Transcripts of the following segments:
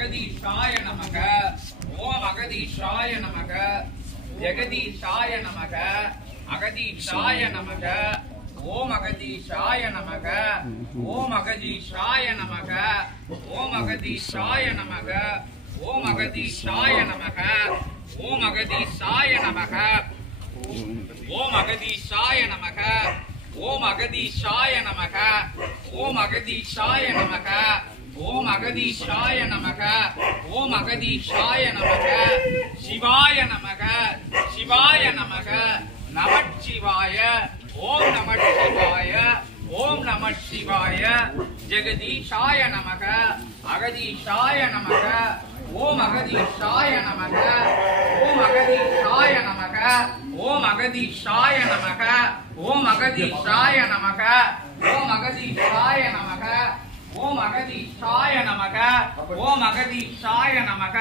அகதீஷாய நமக. ஓம் அகதீஷாய நமக. ஜெகதீஷாய நமக. அகதீஷாய நமக. ஓம் அகதீஷாய நமக. ஓம் அகதீஷாய நமக. ஓம் அகதீஷாய நமக. ஓம் அகதீஷாய நமக. ஓம் அகதீஷாய நமக. ஓம் அகதீஷாய நமக. ஓம் அகதீஷாய நமக. ஓம் அகதீஷாய நமக. ஓம் அகதீஷாய நமக. ஓம் அகதீஷாய நமக. சிவாய நமக. சிவாய நமக. நமச்சிவாய. ஓம் நமச்சிவாய. ஓம் நமச்சிவாய. ஜெகதீஷாய நமக. அகதீஷாய நமக. ஓம் அகதீஷாய நமக. ஓம் அகதீஷாய நமக. ஓம் அகதீஷாய நமக. ஓம் அகதீஷாய நமக. ஓம் அகதீஷாய நமக. ஓம் அகதீஷாய நமக. ஓம் அகதீஷாய நமக.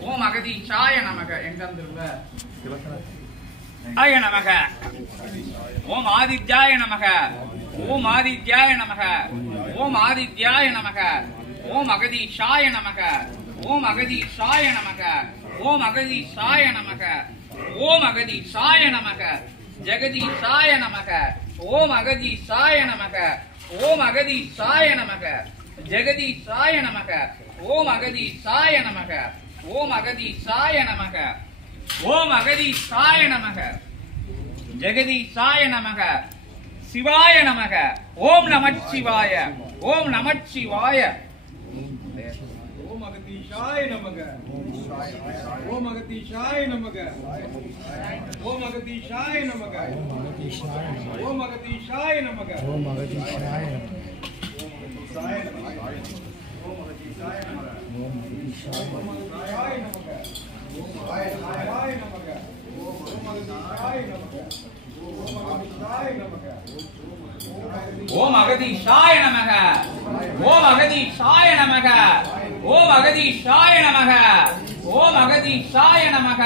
ஓம் அகதீஷாய நமக. எங்கம் திரும்ப ஆய நமக. ஓம் ஆதித்யாய நமக. ஓம் ஆதித்யாய நமக. ஓம் ஆதித்யாய நமக. ஓம் அகதீஷாய நமக. ஓம் அகதீஷாய நமக. ஓம் அகதீஷாய நமக. ஓம் அகதீஷாய நமக. ஜெகதீஷாய நமக. ஓம் அகதீஷாய நமக. ஓம் அகதீஷாய நமக. ஜெகதீஷாய நமக. ஓம் அகதீஷாய நமக. ஓம் அகதீஷாய நமக. ஓம் அகதீஷாய நமக. ஜெகதீஷாய நமக. சிவாய நமக. ஓம் நமச்சிவாய. ஓம் நமச்சிவாய. ஓம் அகதீஷாய நமக. ஓம் அகதீஷாய நமக. ஓம் அகதீஷாய நமக. ஓம் அகதீஷாய நமக. ஓம் அகதீஷாய நமக. ஓம் அகதீஷாய நமக. ஓம் அகதீஷாய நமக. ஓம் அகதீஷாய நமக. ஓம் அகதீஷாய நமக.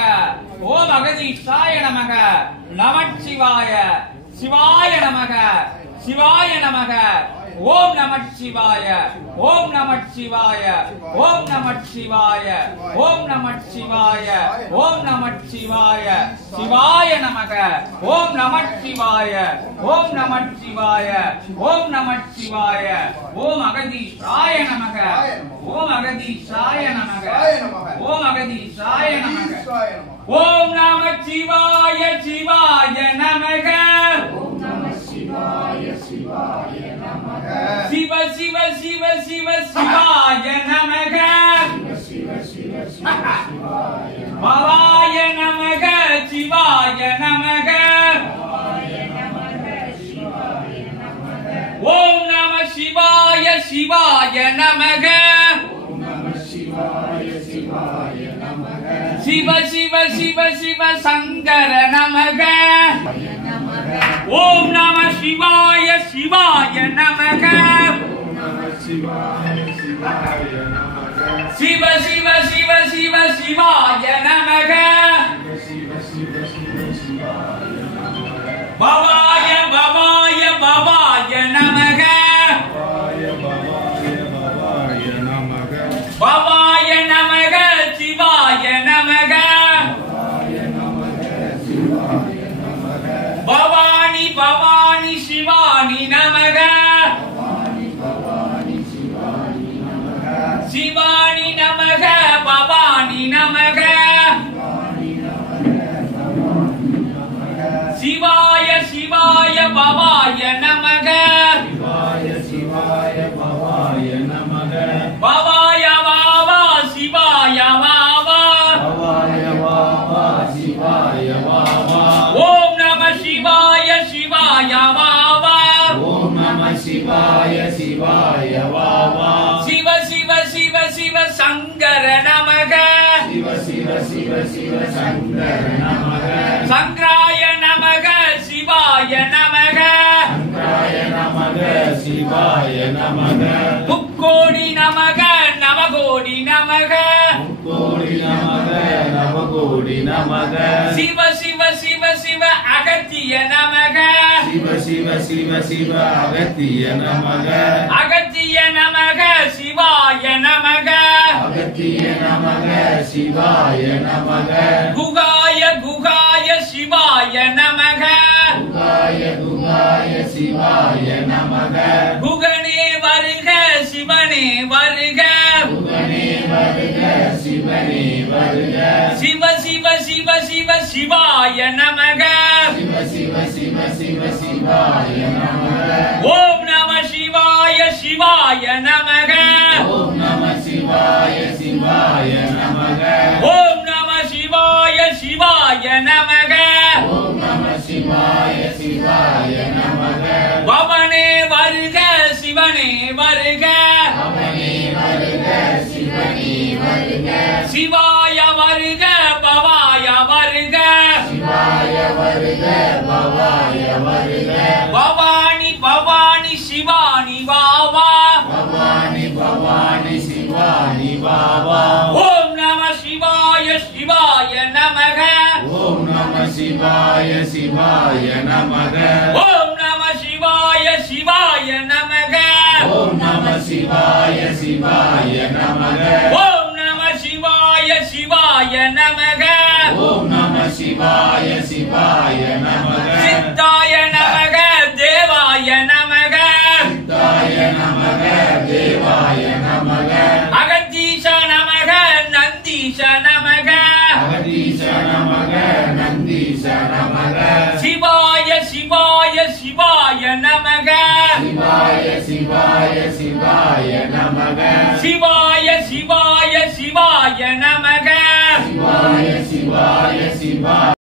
ஓம் அகதீஷாய நமக. நமச்சிவாய. சிவாய நமக. சிவாய நமக. ஓம் நமச்சிவாய. ஓம் நமச்சிவாய. ஓம் நமச்சிவாய. ஓம் நமச்சிவாய. ஓம் நமச்சிவாய. சிவாய நமக. ஓம் நமச்சிவாய. ஓம் நமச்சிவாய. ஓம் நமச்சிவாய. ஓம் அகதீஷாய நமக. ஓம் அகதீஷாய நமக. ஓம் அகதீஷாய நமக. ஓம் நமச்சிவாய. சிவாய நமக. ஓம் நமச்சிவாய. சிவாய நமக. சிவ சிவ சிவ சிவ சிவாய நமக. சிவ சிவ சிவ சிவாய பவாய நமக. சிவாய நமக. பவாய நமக. சிவாய நமக. ஓம் நம சிவாய. சிவாய நமக. ஓம் நம சிவாய. சிவாய நமக. சிவ சிவ சிவ சிவ சங்கர நமக. ஓம் நம சிவாய. சிவாய நமக. ஓம் நம சிவாய. சிவாய நமக. சிவ சிவ சிவ சிவ சிவாய நமக. சிவ சிவ சிவ சிவாய நமக. பவாய பவாய பவாய நமக. பவாய பவாய பவாய நமக. பவாய நமக. சிவாய நமக. பவாய நமக. சிவாய நமக. பவானி பவானி சிவானி நமக. பவானி பவானி சிவானி நமக. சிவானி நமக. பவானி நமக. சிவானி நமக. பவானி நமக. சிவாய சிவாய பவாய நமக. சிவாய சிவாய பவாய நமக. பவாய வாவா. சிவாய வாவா. பவாய வாவா. சிவாய வாவா. ஓம் நம சிவாய. சிவாய வாவா. ஓம் நம சிவாய. சிவாய வாவா. சிவ சிவ சிவ சிவ சங்கர நமக. சிவ சிவ சிவ சிவ சங்கர நமக. சங்கராய நமக. சிவாய நமக. சங்கராய நமக. சிவாய நமக. முக்கோடி நமக. நவகோடி நமக. முக்கோடி நமக. நவகோடி நமக. சிவ சிவ சிவ சிவ அகத்திய நமக. சிவ சிவ சிவ சிவ அகத்திய நமக. அகத்திய நமக. சிவாய நமக. அகத்திய சிவாய நமக குகாய குகாய சிவாய நமக குகாய குகாய சிவாய நமக குகனே வருக சிவனே வருக குகனே வருக சிவனே வருக சிவ சிவ சிவ சிவ சிவாய நமக சிவ சிவ சிவ சிவ சிவாய நமக ஓம் நம சிவாய சிவாய நமக ஓம் நம சிவாய சிவாய நமக ஓம் நம சிவாய சிவாய நமக ஓம் நம சிவாய சிவாய நமக பவனே வருக சிவனே வருக அவனே வருக சிவனே வருக சிவாய வருக பவாய வருக சிவாய வருக பவாய வருக பவானி பவானி சிவானி வாவா பவானி பவானி சிவானி பாபா ஓம் நம சிவாய சிவாய நமக ஓம் நம சிவாய சிவாய நமக ஓம் நம சிவாய சிவாய நமக ஓம் நம சிவாய சிவாய நமக ஓம் நம சிவாய சிவாய நமக ஓம் நம சிவாய சிவாய நமக சித்தாய நமக தேவாய நமக சித்தாய நமக தேவாய நமக அகத்தீச நமக நந்தீச நமக அகதீச நமக நந்தீச நமக சிவாய சிவாய சிவாய நமக சிவாய சிவாய சிவாய நமக சிவாய சிவாய சிவாய நமக சிவாய சிவாய சிவாய